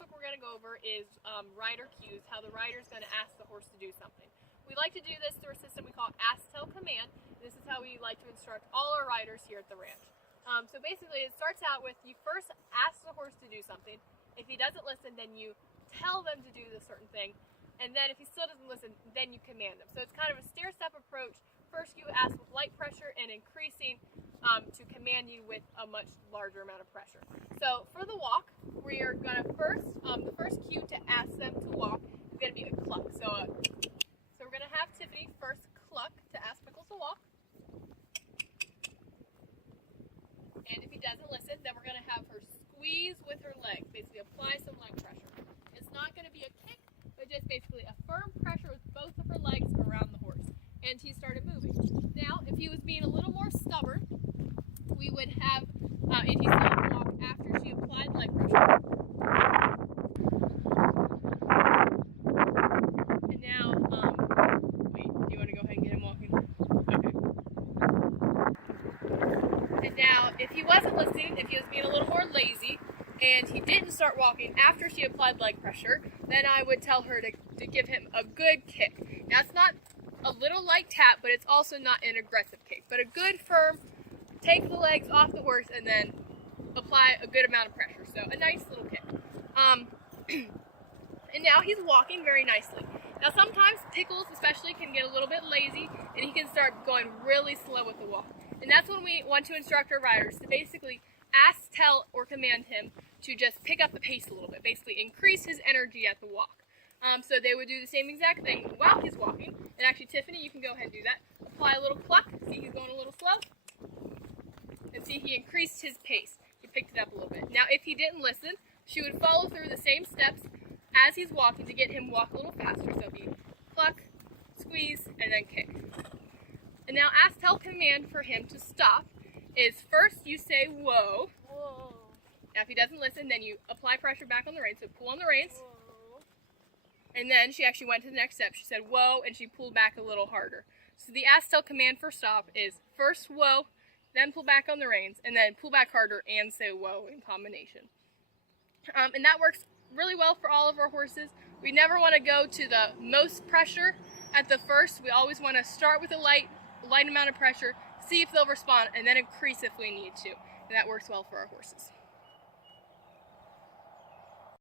topic we're going to go over is rider cues, how the rider is going to ask the horse to do something. We like to do this through a system we call Ask, Tell, Command. This is how we like to instruct all our riders here at the ranch. So basically it starts out with you first ask the horse to do something. If he doesn't listen, then you tell them to do the certain thing. And then if he still doesn't listen, then you command them. So it's kind of a stair-step approach. First you ask with light pressure and increasing to command you with a much larger amount of pressure. So for the walk, we are going to the first cue to ask them to walk is going to be a cluck. So we're going to have Tiffany first cluck to ask Pickles to walk. And if he doesn't listen, then we're going to have her squeeze with her legs, basically apply some leg pressure. It's not going to be a kick, but just basically a firm pressure with both of her legs around the horse. And he started moving. Now, if he was being a little more stubborn, we would have, and he started to walk after she applied leg pressure. And now, wait, do you want to go ahead and get him walking? Okay. And now, if he wasn't listening, if he was being a little more lazy, and he didn't start walking after she applied leg pressure, then I would tell her to give him a good kick. Now, it's not a little light tap, but it's also not an aggressive kick, but a good firm, take the legs off the horse and then apply a good amount of pressure. So a nice little kick. And now he's walking very nicely. Now sometimes Pickles especially can get a little bit lazy and he can start going really slow with the walk. And that's when we want to instruct our riders to basically ask, tell, or command him to just pick up the pace a little bit, basically increase his energy at the walk. So they would do the same exact thing while he's walking. And actually, Tiffany, you can go ahead and do that. Apply a little cluck. See, he's going a little slow. And see, he increased his pace. He picked it up a little bit. Now, if he didn't listen, she would follow through the same steps as he's walking to get him walk a little faster. So be cluck, squeeze, and then kick. And now, ask, tell, command for him to stop is first you say whoa. Whoa. Now, if he doesn't listen, then you apply pressure back on the reins. So pull on the reins. Whoa. And then she actually went to the next step. She said, whoa, and she pulled back a little harder. So the ask, tell, command for stop is first whoa, then pull back on the reins, and then pull back harder and say whoa in combination. And that works really well for all of our horses. We never want to go to the most pressure at the first. We always want to start with a light amount of pressure, see if they'll respond, and then increase if we need to. And that works well for our horses.